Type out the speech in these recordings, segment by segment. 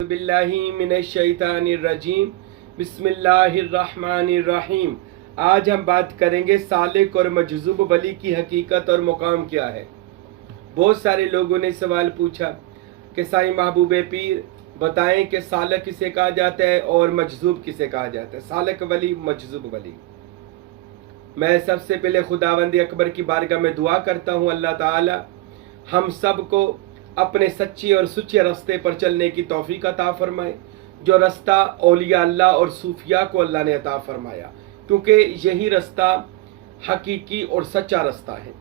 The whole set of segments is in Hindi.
बिल्लाहि मिनश्शैतानिर्रजीम बिस्मिल्लाहिर्रहमानिर्रहीम। आज हम बात करेंगे सालिक और मजज़ूब वली की हकीकत और मुकाम क्या है। बहुत सारे लोगों ने सवाल पूछा कि साईं महबूब पीर बताएं कि सालिक किसे कहा जाता है और मजज़ूब किसे कहा जाता है। सालिक वली, मजज़ूब वली। मैं सबसे पहले खुदावंद अकबर की बारगाह में दुआ करता हूँ, अल्लाह ताला हम सब को अपने सच्चे और सुच्चे रास्ते पर चलने की तौफीक अता फरमाए, जो रास्ता औलिया अल्लाह और सूफिया को अल्लाह ने अता फरमाया, क्योंकि यही रास्ता हकीकी और सच्चा रास्ता है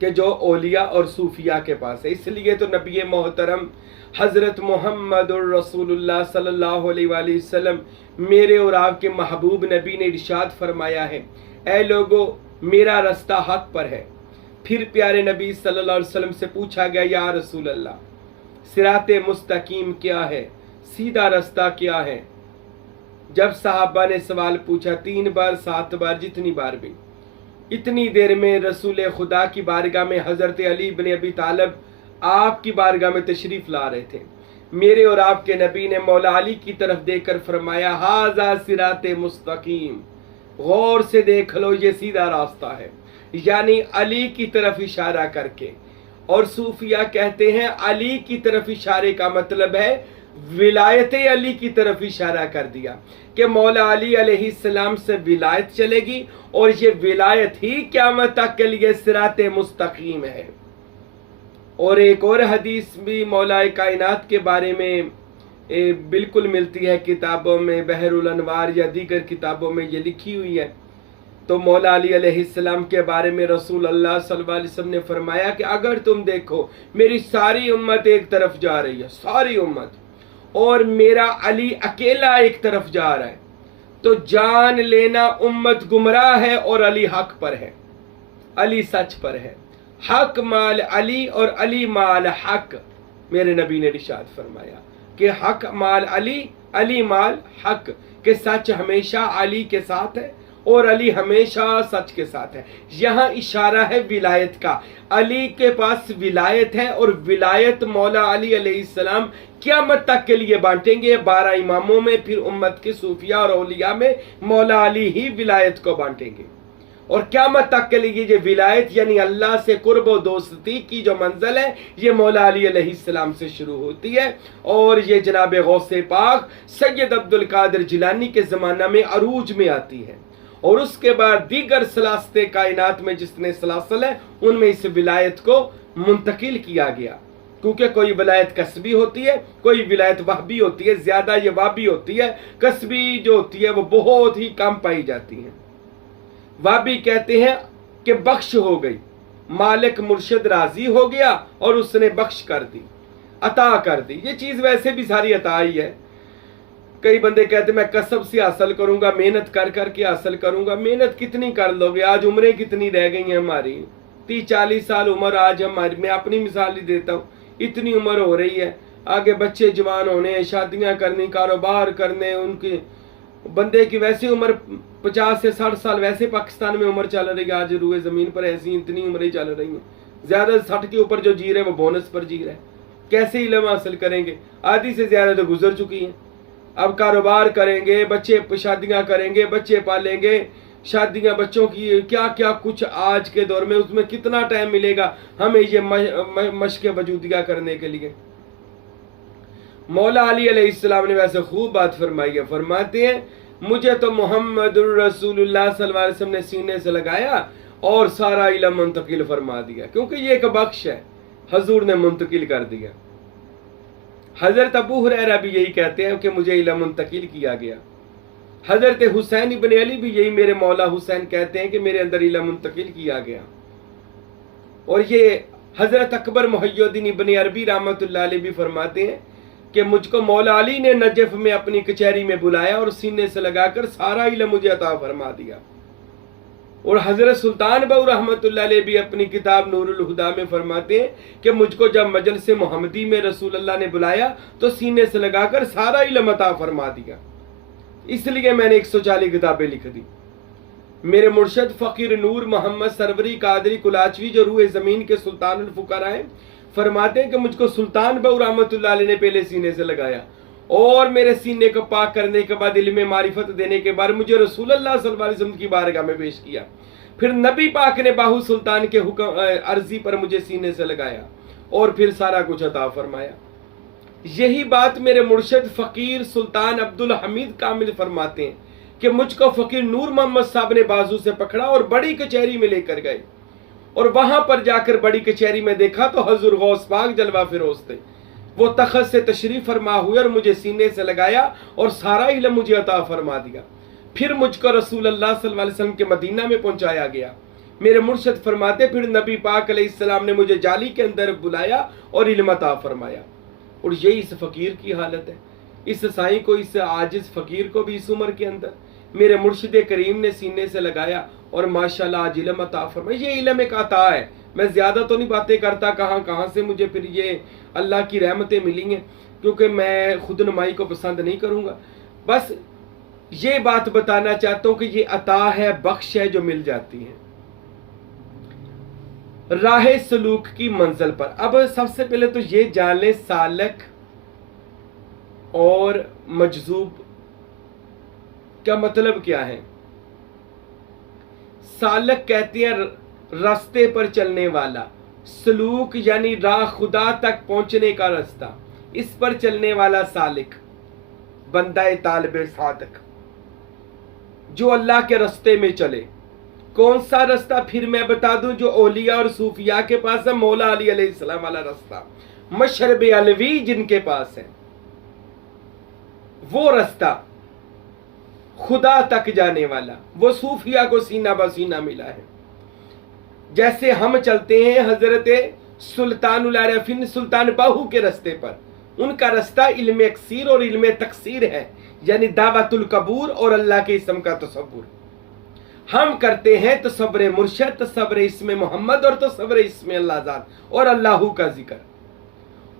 कि जो औलिया और सूफिया के पास है। इसलिए तो नबी मोहतरम हज़रत मुहम्मदुर रसूलुल्लाह सल्लल्लाहु अलैहि वसल्लम मेरे और आपके महबूब नबी ने इरशाद फरमाया है, ऐ लोगो मेरा रास्ता हक पर है। फिर प्यारे नबी सल्लल्लाहु अलैहि वसल्लम से पूछा गया, या रसूल अल्लाह सिराते मुस्तकीम क्या है, सीधा रास्ता क्या है। जब साहबा ने सवाल पूछा 3 बार 7 बार जितनी बार भी, इतनी देर में रसूल खुदा की बारगाह में हजरत अली इब्न अबी तालिब आपकी बारगाह में तशरीफ ला रहे थे। मेरे और आपके नबी ने मौला अली की तरफ देखकर फरमाया, हाजा सिराते मुस्तकीम, गौर से देख लो ये सीधा रास्ता है, यानी अली की तरफ इशारा करके। और सूफिया कहते हैं अली की तरफ इशारे का मतलब है विलायत अली की तरफ इशारा कर दिया कि मौला अली अलैहिस्सलाम से विलायत चलेगी और ये विलायत ही क़यामत तक के लिए सिराते मुस्तकीम है। और एक और हदीस भी मौला कायनात के बारे में बिल्कुल मिलती है किताबों में, बहरुल अनवार या दीगर किताबों में ये लिखी हुई है। तो मौला अली अलैहिस्सलाम के बारे में रसूल अल्लाह सल्लल्लाहु अलैहि वसल्लम ने फरमाया कि अगर तुम देखो मेरी सारी उम्मत एक तरफ जा रही है, सारी उम्मत, और मेरा अली अकेला एक तरफ जा रहा है, तो जान लेना उम्मत गुमराह है और अली हक पर है, अली सच पर है। हक माल अली और अली माल हक, मेरे नबी ने इरशाद फरमाया कि हक माल अली, अली माल हक, के सच हमेशा अली के साथ है और अली हमेशा सच के साथ है। यहाँ इशारा है विलायत का, अली के पास विलायत है और विलायत मौला अली अलैहिस्सलाम क़यामत तक के लिए बांटेंगे 12 इमामों में, फिर उम्मत के सूफिया और औलिया में मौला अली ही विलायत को बांटेंगे। और क़यामत तक के लिए ये विलायत यानी अल्लाह से कुर्ब व दोस्ती की जो मंजिल है ये मौला अली अलैहिस्सलाम से शुरू होती है और ये जनाब गौसे पाक सैयद अब्दुल कादिर जिलानी के ज़माना में अरूज में आती है। और उसके बाद दीगर सलासते कायनात में जितने सलासल है उनमें इस विलायत को मुंतकिल किया गया, क्योंकि कोई विलायत कसबी होती है, कोई विलायत वहबी होती है। ज्यादा ये वहबी होती है, कसबी जो होती है वो बहुत ही कम पाई जाती है। वहबी कहते हैं कि बख्श हो गई, मालिक मुर्शिद राजी हो गया और उसने बख्श कर दी, अता कर दी। ये चीज वैसे भी सारी अता ही है। कई बंदे कहते मैं कसब से हासिल करूंगा, मेहनत कर करके हासिल करूंगा। मेहनत कितनी कर लोगे? आज उम्रें कितनी रह गई हैं हमारी, 30-40 साल उम्र आज हमारी। मैं अपनी मिसाल ही देता हूँ, इतनी उम्र हो रही है, आगे बच्चे जवान होने, शादियां करनी, कारोबार करने, उनके बंदे की वैसे उम्र 50 से 60 साल वैसे पाकिस्तान में उम्र चल रही है। आज रूए जमीन पर ऐसी इतनी उम्रें चल रही हैं। ज्यादा 60 के ऊपर जो जी रहे वो बोनस पर जी रहे हैं। कैसे इल्म हासिल करेंगे? आधी से ज्यादा तो गुजर चुकी हैं। अब कारोबार करेंगे, बच्चे शादियां करेंगे, बच्चे पालेंगे, शादियां बच्चों की क्या क्या कुछ आज के दौर में, उसमें कितना टाइम मिलेगा हमें ये मशक़ वजूदिया करने के लिए। मौला अली अलैहिस्सलाम ने वैसे खूब बात फरमाई है। फरमाते हैं मुझे तो मुहम्मदुर रसूलुल्लाह सल्लल्लाहु अलैहि वसल्लम ने सीने से लगाया और सारा इल्म मुंतकिल फरमा दिया, क्योंकि ये एक बख्श है, हजूर ने मुंतकिल कर दिया। हजरत अबू हुरैरा भी यही कहते हैं कि मुझे इल्म मुंतकिल किया गया। हजरत हुसैन इब्न अली भी यही, मेरे मौला हुसैन कहते हैं कि मेरे अंदर इल्म मुंतकिल किया गया। और ये हजरत अकबर मुहय्यिद्दीन इब्न अरबी रहमतुल्लाह अलैह भी फरमाते हैं कि मुझको मौला अली ने नजफ में अपनी कचहरी में बुलाया और सीने से लगाकर सारा इल्म मुझे अता फरमा दिया। और हजरत सुल्तान बहू रहमतुल्लाह अलैह भी अपनी किताब नूरुल हुदा में फरमाते हैं कि मुझको जब मजलिस मोहम्मदी में रसूल अल्लाह ने बुलाया तो सीने से लगाकर सारा इल्म अता फरमा दिया। इसलिए मैंने 140 किताबें लिख दी। मेरे मुर्शद फकीर नूर मोहम्मद सरवरी कादरी कुलाचवी जो रूए जमीन के सुल्तानुल फुकरा हैं, फरमाते हैं कि मुझको सुल्तान बहू रहमतुल्लाह अलैह ने पहले सीने से लगाया और मेरे सीने को पाक करने के बाद इल्म मारिफत देने के बाद मुझे रसूलुल्लाह सल्लल्लाहु अलैहि वसल्लम की बारगाह में पेश किया। फिर नबी पाक ने बाहू सुल्तान के हुक्म अर्जी पर मुझे सीने से लगाया और फिर सारा कुछ अता फरमाया। यही बात मेरे मुर्शिद फकीर सुल्तान अब्दुल हमीद कामिल फरमाते हैं कि मुझको फकीर नूर मोहम्मद साहब ने बाजू से पकड़ा और बड़ी कचहरी में लेकर गए, और वहां पर जाकर बड़ी कचहरी में देखा तो हजूर गौस पाक जलवा फिरोज थे। वो तखत से तशरीफ फरमा हुए और मुझे सीने से लगाया और सारा इल्म मुझे अता फरमा दिया। फिर मुझको रसूलुल्लाह सल्लल्लाहु अलैहि वसल्लम के मदीना में पहुंचाया गया। मेरे मुर्शिद फरमाते फिर नबी पाक अलैहिस्सलाम ने मुझे जाली के अंदर बुलाया और इल्म अता फरमाया। और यही इस फकीर की हालत है। इस साईं को, इस आजिज फकीर को भी इस उम्र के अंदर मेरे मुर्शिद करीम ने सीने से लगाया और माशाल्लाह आज इल्म अता फरमाया। ये इल्म एक अता है। मैं ज्यादा तो नहीं बातें करता, कहाँ से मुझे फिर ये अल्लाह की रहमतें मिली हैं, क्योंकि मैं खुद नुमाई को पसंद नहीं करूंगा। बस ये बात बताना चाहता हूं कि ये अता है, बख्श है जो मिल जाती है राह सलूक की मंजिल पर। अब सबसे पहले तो ये जान लें सालक और मजजूब का मतलब क्या है। सालक कहते हैं रास्ते पर चलने वाला, सलूक यानी राह खुदा तक पहुंचने का रास्ता, इस पर चलने वाला सालिक, बंदा तालिब सादक जो अल्लाह के रास्ते में चले। कौन सा रास्ता फिर मैं बता दूं, जो औलिया और सूफिया के पास है, मौला अली अलैहिस्सलाम वाला रास्ता, मशरब अलवी जिनके पास है, वो रास्ता खुदा तक जाने वाला, वो सूफिया को सीना बसीना मिला है। जैसे हम चलते हैं हजरत सुल्तानुल आरिफीन सुल्तान बाहू के रास्ते पर, उनका रास्ता इल्म अक्सीर और इल्म तकसीर है, यानी दावतुल कबूर और अल्लाह के इसम का तसव्वुर। हम करते हैं तसव्वुर मुर्शद, तसव्वुर इसमें मोहम्मद और तसव्वुर इसमें अल्लाह और अल्लाहू का जिक्र,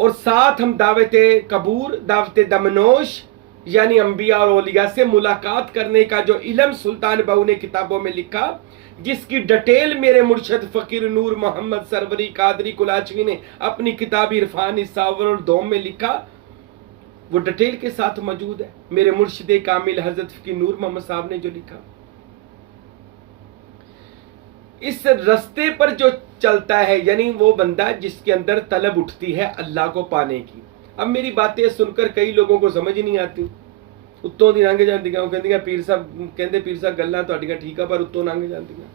और साथ हम दावत कबूर, दावत दमनोश यानी अंबिया और औलिया से मुलाकात करने का जो इल्म सुल्तान बाहू ने किताबों में लिखा, जिसकी डिटेल मेरे मुर्शद फकीर नूर मोहम्मद सरवरी कादरी कुलाचवी ने अपनी किताब इरफान इसावर और दोम में लिखा, वो डिटेल के साथ मौजूद है। मेरे मुर्शिद कामिल हजरत फकीर नूर मोहम्मद साहब ने जो लिखा, इस रास्ते पर जो चलता है यानी वो बंदा जिसके अंदर तलब उठती है अल्लाह को पाने की। अब मेरी बातें सुनकर कई लोगों को समझ नहीं आती, उत्तों दी लंघ जांदियां, कहंदियां पीर साहब गल्लां तुहाडियां ठीक है पर उत्तों लंघ जांदियां।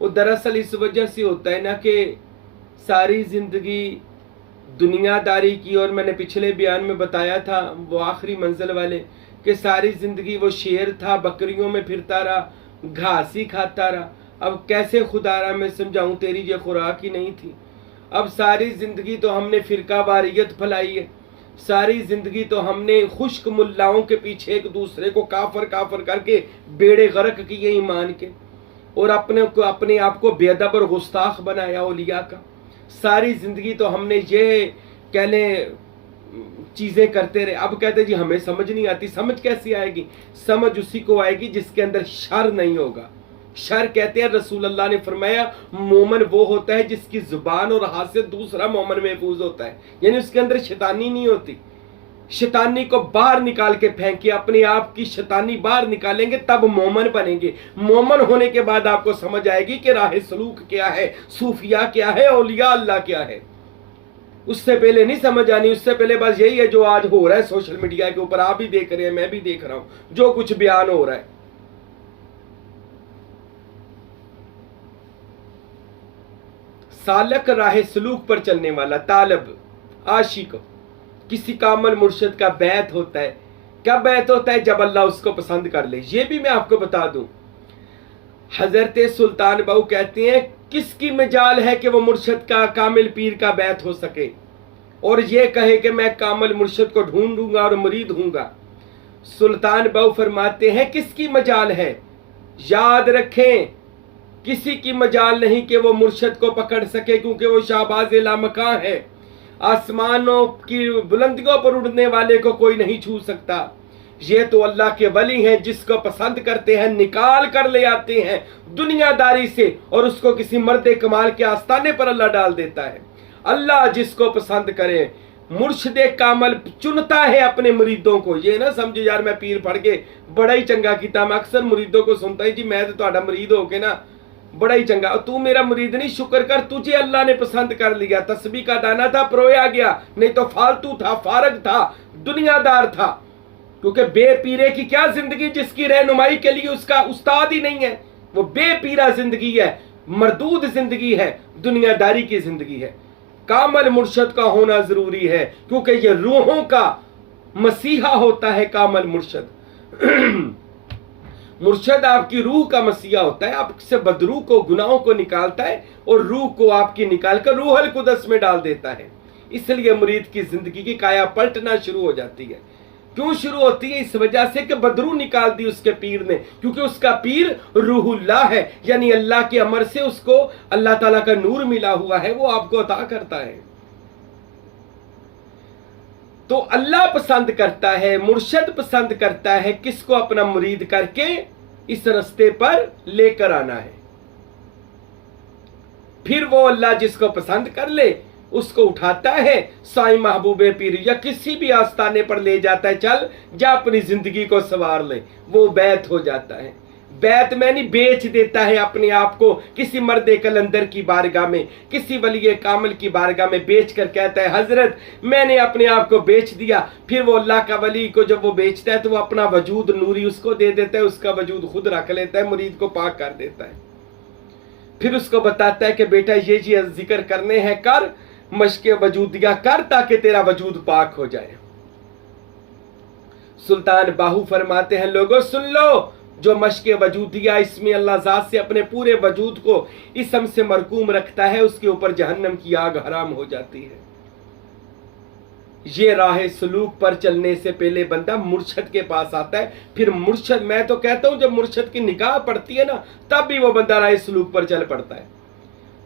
वो दरअसल इस वजह से होता है ना कि सारी जिंदगी दुनियादारी की, और मैंने पिछले बयान में बताया था वो आखिरी मंजिल वाले, कि सारी जिंदगी वो शेर था, बकरियों में फिरता रहा, घास ही खाता रहा। अब कैसे खुदारा मैं समझाऊं, तेरी ये खुराक ही नहीं थी। अब सारी जिंदगी तो हमने फिरका वारियत फैलाई है, सारी जिंदगी तो हमने खुश्क मुल्लाओं के पीछे एक दूसरे को काफर काफर करके बेड़े गर्क किए ईमान के, और अपने आप को बेअदब और गुस्ताख बनाया औलिया का। सारी जिंदगी तो हमने ये कहने चीजें करते रहे। अब कहते जी हमें समझ नहीं आती। समझ कैसी आएगी? समझ उसी को आएगी जिसके अंदर शर नहीं होगा। शर कहते हैं, रसूलुल्लाह ने फरमाया मोमन वो होता है जिसकी जुबान और हाथ से दूसरा मोमन महफूज होता है, यानी उसके अंदर शैतानी नहीं होती। शैतानी को बाहर निकाल के फेंके, अपने आप की शैतानी बाहर निकालेंगे तब मोमन बनेंगे। मोमन होने के बाद आपको समझ आएगी कि राह सलूक क्या है, सूफिया क्या है, औलिया अल्लाह क्या है। उससे पहले नहीं समझ आनी। उससे पहले बस यही है जो आज हो रहा है सोशल मीडिया के ऊपर, आप भी देख रहे हैं, मैं भी देख रहा हूं, जो कुछ बयान हो रहा है। सालक राह सलूक पर चलने वाला, तालब, आशिक, किसी कामल मुर्शिद का बैत होता है। क्या बैत होता है? जब अल्लाह उसको पसंद कर ले। ये भी मैं आपको बता दूं, हजरत सुल्तान बाहू कहते हैं किसकी मजाल है कि वो मुर्शिद का, कामिल पीर का बैत हो सके और ये कहे कि मैं कामिल मुर्शिद को ढूंढूंगा और मुरीद हूंगा। सुल्तान बाहू फरमाते हैं किसकी मजाल है? याद रखें किसी की मजाल नहीं कि वो मुर्शिद को पकड़ सके, क्योंकि वो शाहबाज लामकां है। आसमानों की बुलंदियों पर उड़ने वाले को कोई नहीं छू सकता। ये तो अल्लाह के वली हैं, जिसको पसंद करते हैं निकाल कर ले आते हैं दुनियादारी से और उसको किसी मर्द कमाल के आस्ताने पर अल्लाह डाल देता है। अल्लाह जिसको पसंद करे मुर्शिद कामल चुनता है अपने मुरीदों को। ये ना समझो यार मैं पीर पढ़ के बड़ा ही चंगा किया, मैं अक्सर मुरीदों को सुनता ही जी मैं तो तुम्हारा मुरीद हो के ना बड़ा ही चंगा, तू मेरा मुरीद नहीं, शुक्र कर तुझे अल्लाह ने पसंद कर लिया। तस्बीह का दाना था परोया गया, नहीं तो फालतू था, फारग था, दुनियादार था। क्योंकि बेपीरे की क्या जिंदगी जिसकी रहनुमाई के लिए उसका उस्ताद ही नहीं है, वो बेपीरा जिंदगी है, मरदूद जिंदगी है, दुनियादारी की जिंदगी है। कामल मुर्शद का होना जरूरी है क्योंकि ये रूहों का मसीहा होता है कामल मुर्शद। मुर्शद आपकी रूह का मसीहा होता है, आपसे बदरू को गुनाहों को निकालता है और रूह को आपकी निकालकर रूहुल कुदस में डाल देता है। इसलिए मुरीद की जिंदगी की काया पलटना शुरू हो जाती है। क्यों शुरू होती है? इस वजह से कि बदरू निकाल दी उसके पीर ने, क्योंकि उसका पीर रूहुल्लाह है, यानी अल्लाह के अमर से उसको अल्लाह ताला का नूर मिला हुआ है, वो आपको अता करता है। तो अल्लाह पसंद करता है, मुर्शद पसंद करता है किसको अपना मुरीद करके इस रास्ते पर लेकर आना है। फिर वो अल्लाह जिसको पसंद कर ले उसको उठाता है साईं महबूबे पीर या किसी भी आस्थाने पर ले जाता है, चल जा अपनी जिंदगी को सवार ले। वो बैत हो जाता है। बैत में नहीं, बेच देता है अपने आप को किसी मर्दे कलंदर की बारगाह में, किसी वली कामिल की बारगाह में बेच कर कहता है हजरत मैंने अपने आप को बेच दिया। फिर वो अल्लाह का वली को जब वो बेचता है तो वो अपना वजूद नूरी उसको दे देता है, उसका वजूद खुद रख लेता है, मुरीद को पाक कर देता है। फिर उसको बताता है कि बेटा ये जी जिक्र करने हैं कर, मशके वजूदिया कर ताकि तेरा वजूद पाक हो जाए। सुल्तान बाहू फरमाते हैं लोगों सुन लो, जो मशके वजूदिया इसमें अल्लाह ज़ात से अपने पूरे वजूद को इसम से मरकूम रखता है उसके ऊपर जहन्नम की आग हराम हो जाती है। ये राह सलूक पर चलने से पहले बंदा मुर्शद के पास आता है। फिर मुर्शद, मैं तो कहता हूं जब मुर्शद की निगाह पड़ती है ना तब भी वो बंदा राह सलूक पर चल पड़ता है।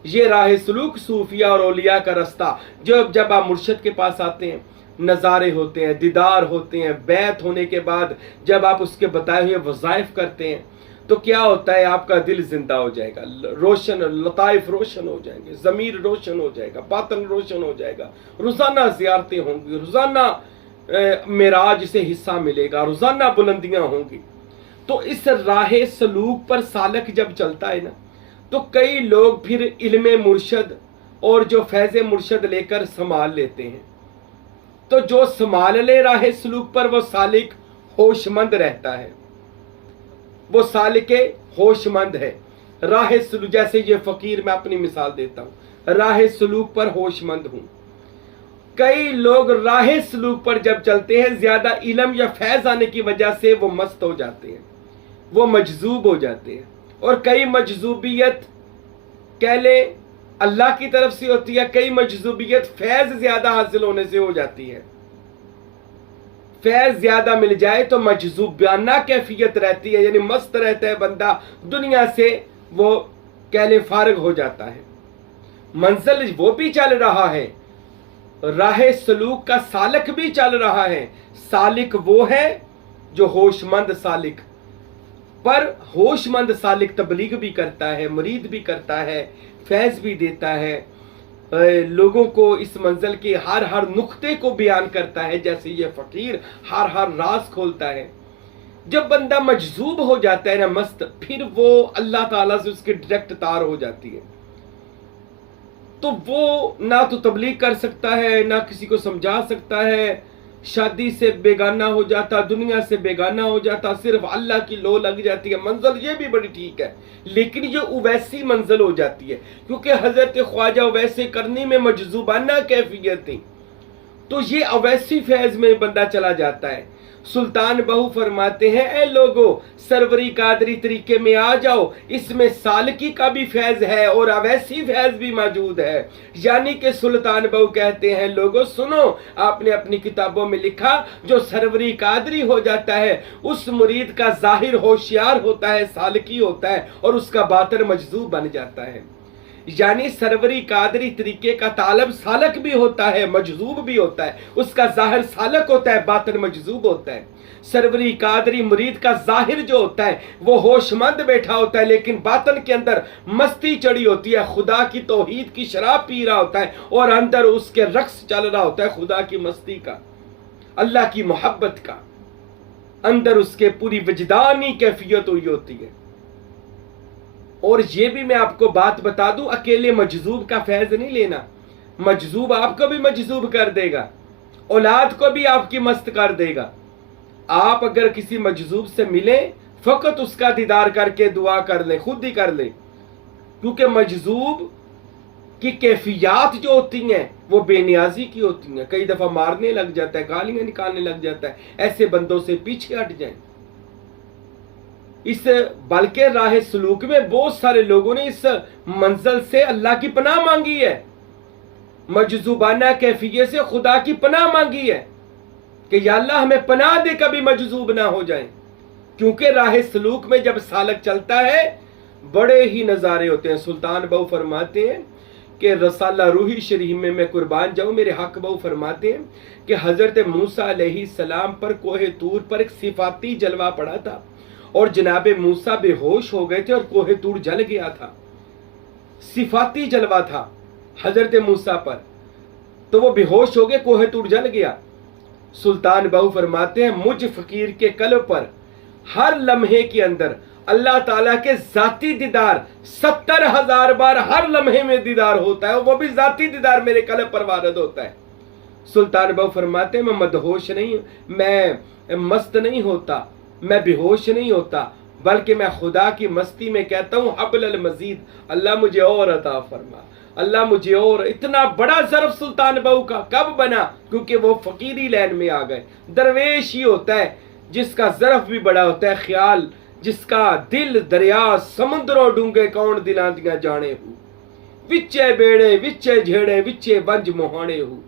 ये राह सलूक सूफिया और औलिया का रास्ता, जब आप मुर्शद के पास आते हैं नज़ारे होते हैं, दीदार होते हैं, बैत होने के बाद जब आप उसके बताए हुए वज़ाइफ करते हैं तो क्या होता है, आपका दिल जिंदा हो जाएगा, रोशन लताइफ रोशन हो जाएंगे, ज़मीर रोशन हो जाएगा, बातन रोशन हो जाएगा, रोज़ाना ज़ियारतें होंगी, रोज़ाना मेराज से हिस्सा मिलेगा, रोज़ाना बुलंदियाँ होंगी। तो इस राह सलूक पर सालक जब चलता है ना तो कई लोग फिर इल्मे मुर्शद और जो फैज़ मुर्शद लेकर संभाल लेते हैं। तो जो संभाल ले राह सलूक पर वो सालिक होशमंद रहता है, वो सालिक होशमंद है। राह सलूक, जैसे ये फकीर, मैं अपनी मिसाल देता हूँ, राह सलूक पर होशमंद हूँ। कई लोग राह सलूक पर जब चलते हैं ज्यादा इल्म या फैज आने की वजह से वो मस्त हो जाते हैं, वो मजजूब हो जाते हैं। और कई मजजूबियत कह ले अल्लाह की तरफ से होती है, कई मजजूबियत फैज ज्यादा हासिल होने से हो जाती है। फैज ज्यादा मिल जाए तो मजजूबाना कैफियत रहती है, यानी मस्त रहता है बंदा, दुनिया से वो कह ले फारग हो जाता है। मंजिल वो भी चल रहा है, राह सलूक का सालिक भी चल रहा है। सालिक वो है जो होशमंद सालिक, पर होशमंद सालिक तबलीग भी करता है, मुरीद भी करता है, फैज भी देता है, लोगों को इस मंजिल के हर नुक्ते को बयान करता है, जैसे ये फकीर हर राज खोलता है। जब बंदा मजजूब हो जाता है ना मस्त, फिर वो अल्लाह ताला से उसकी डायरेक्ट तार हो जाती है। तो वो ना तो तबलीग कर सकता है, ना किसी को समझा सकता है, शादी से बेगाना हो जाता, दुनिया से बेगाना हो जाता, सिर्फ अल्लाह की लो लग जाती है। मंजिल ये भी बड़ी ठीक है, लेकिन ये उवैसी मंजिल हो जाती है, क्योंकि हजरत ख्वाजा वैसे करनी में मजजूबाना कैफियत थी, तो ये अवैसी फैज में बंदा चला जाता है। सुल्तान बहू फरमाते हैं ए लोगो सरवरी कादरी तरीके में आ जाओ, इसमें सालकी का भी फैज है और अवैसी फैज भी मौजूद है। यानी कि सुल्तान बहू कहते हैं लोगो सुनो, आपने अपनी किताबों में लिखा जो सरवरी कादरी हो जाता है उस मुरीद का जाहिर होशियार होता है, सालकी होता है, और उसका बातर मजजूब बन जाता है। यानी सरवरी कादरी तरीके का तालब सालक भी होता है, मजजूब भी होता है। उसका जाहिर सालक होता है, बातिन मजजूब होता है। सरवरी कादरी मुरीद का जाहिर जो होता है वो होशमंद बैठा होता है, लेकिन बातन के अंदर मस्ती चढ़ी होती है, खुदा की तौहीद की शराब पी रहा होता है और अंदर उसके रक्स चल रहा होता है खुदा की मस्ती का, अल्लाह की मोहब्बत का। अंदर उसके पूरी वजदानी कैफियत हुई होती है। और ये भी मैं आपको बात बता दूं, अकेले मजजूब का फैज नहीं लेना। मजजूब आपको भी मजजूब कर देगा, औलाद को भी आपकी मस्त कर देगा। आप अगर किसी मजजूब से मिले, फकत उसका दीदार करके दुआ कर ले, खुद ही कर ले, क्योंकि मजजूब की कैफियत जो होती हैं वो बेनियाजी की होती हैं। कई दफा मारने लग जाता है, गालियां निकालने लग जाता है। ऐसे बंदों से पीछे हट जाएं। इस बल्कि राह सलूक में बहुत सारे लोगों ने इस मंजिल से अल्लाह की पनाह मांगी है, मजजूबाना कैफियत से खुदा की पनाह मांगी है कि या अल्लाह हमें पनाह दे, कभी मजजूब ना हो जाए। क्योंकि राह सलूक में जब सालक चलता है बड़े ही नज़ारे होते हैं। सुल्तान बहु फरमाते हैं कि रसाला रूही शरीफ में मैं कुर्बान जाऊं, मेरे हक बहु फरमाते हैं कि हजरत मूसा अलैहिस्सलाम पर कोहे तूर पर एक सिफाती जलवा पड़ा था और जनाब मूसा बेहोश हो गए थे और कोहे तूर जल गया था। सिफाती जलवा था हजरत मूसा पर, तो वो बेहोश हो गए, कोहे तूर जल गया। सुल्तान बहु फरमाते हैं मुझ फकीर के कल्ब पर हर लम्हे के अंदर अल्लाह ताला के जाती दीदार 70,000 बार हर लम्हे में दीदार होता है, वो भी जाती दीदार मेरे कल्ब पर वारद होता है। सुल्तान बहु फरमाते हैं मैं मदहोश नहीं, मैं मस्त नहीं होता, मैं बेहोश नहीं होता, बल्कि मैं खुदा की मस्ती में कहता हूँ हब्ल मजीद, अल्लाह मुझे और अता फरमा, अल्लाह मुझे और। इतना बड़ा ज़र्फ सुल्तान बहु का कब बना? क्योंकि वो फकीरी लाइन में आ गए। दरवेश ही होता है जिसका ज़र्फ भी बड़ा होता है, ख्याल जिसका दिल दरिया समुद्रों डूंगे कौन दिला दिया जाने हूँ, विच्चे बेड़े विच्चे झेड़े विच्चे वंज मोहाने हूँ,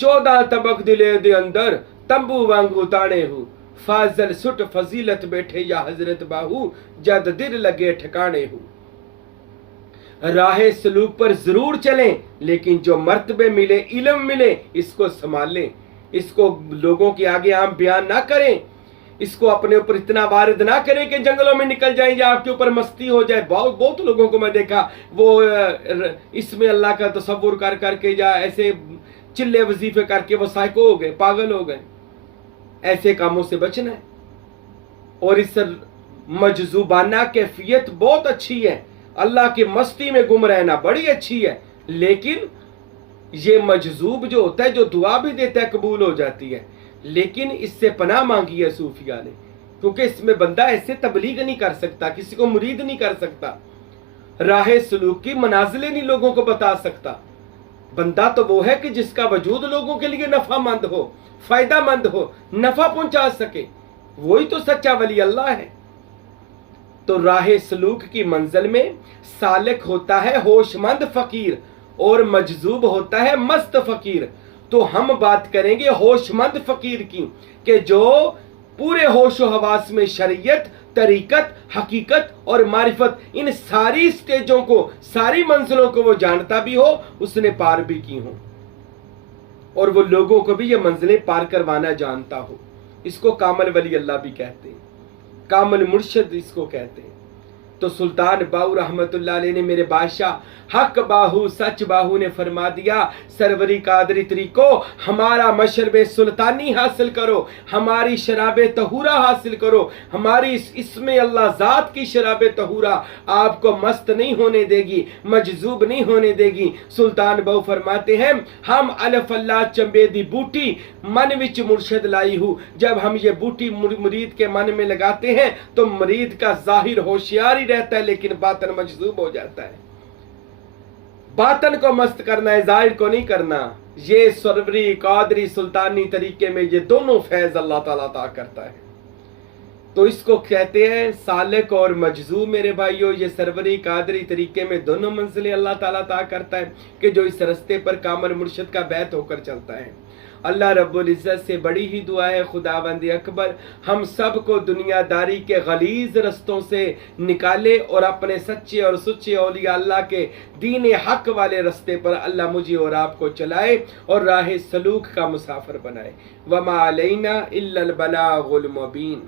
14 तबक दिले दे अंदर तंबू वांगू ताने हूँ, फाजल सुट फजीलत बैठे या हजरत बाहू जद दिल लगे ठिकाने हूँ। राह सलूक पर जरूर चलें, लेकिन जो मर्तबे मिले, इल्म मिले, इसको संभालें, इसको लोगों के आगे आम बयान ना करें, इसको अपने ऊपर इतना वारिद ना करें कि जंगलों में निकल जाएं या आपके ऊपर मस्ती हो जाए। बहुत लोगों को मैं देखा वो इसमें अल्लाह का तसव्वुर कर करके या ऐसे चिल्ले वजीफे करके वो साइको हो गए, पागल हो गए। ऐसे कामों से बचना है। और इस मजजूबाना कैफियत बहुत अच्छी है, अल्लाह की मस्ती में गुम रहना बड़ी अच्छी है, लेकिन ये मजजूब जो होता है, जो दुआ भी देता है कबूल हो जाती है, लेकिन इससे पनाह मांगी है सूफिया ने, क्योंकि इसमें बंदा ऐसे तबलीग नहीं कर सकता, किसी को मुरीद नहीं कर सकता, राह सलूक की मनाजिलें नहीं लोगों को बता सकता। बंदा तो वो है कि जिसका वजूद लोगों के लिए नफामंद हो, फायदामंद हो, नफा पहुंचा सके, वही तो सच्चा वली अल्लाह है। तो राह सलूक की मंजिल में सालिक होता है होशमंद फकीर और मजजूब होता है मस्त फकीर। तो हम बात करेंगे होशमंद फकीर की, कि जो पूरे होशो हवास में शरीयत, तरीकत, हकीकत और मारिफत, इन सारी स्टेजों को, सारी मंजिलों को वो जानता भी हो, उसने पार भी की हो, और वो लोगों को भी ये मंजिलें पार करवाना जानता हो। इसको कामल वली अल्लाह भी कहते हैं, कामल मुर्शिद इसको कहते हैं। तो सुल्तान बाहू रहमतुल्लाह अलैह ने, मेरे बादशाह हक बाहू सच बाहू ने फरमा दिया, सरवरी कादरी तरीको हमारा मशरबे सुल्तानी हासिल करो, हमारी शराबे तहूरा हासिल करो, हमारी इसमें अल्लाह ज़ात की शराबे तहूरा आपको मस्त नहीं होने देगी, मजजूब नहीं होने देगी। सुल्तान बाहू फरमाते हैं, हम अलफ अल्लाह चंबेदी बूटी मन विच मुर्शद लाई हूँ। जब हम ये बूटी मुरीद के मन में लगाते हैं तो मुरीद का जाहिर होशियार ही रहता है, लेकिन बातन मजजूब हो जाता है। बातन को मस्त करना है, जाहिर को नहीं करना। ये सरवरी कादरी सुल्तानी तरीके में ये दोनों फैज अल्लाह ताला अता करता है। तो इसको कहते हैं सालिक और मजजूब। मेरे भाइयों, ये सरवरी कादरी तरीके में दोनों मंजिलें अल्लाह ताला अता करता है, कि जो इस रस्ते पर कामल मुर्शिद का बैत होकर चलता है। अल्लाह रब्बुल इज़्ज़त से बड़ी ही दुआ है खुदावंद अकबर हम सब को दुनियादारी के गलीज रस्तों से निकाले और अपने सच्चे और सुच्चे औलिया अल्लाह के दीन हक वाले रस्ते पर अल्लाह मुझे और आपको चलाए और राह सलूक का मुसाफिर बनाए। वमा अलैना इल्लल बलागुल मुबीन।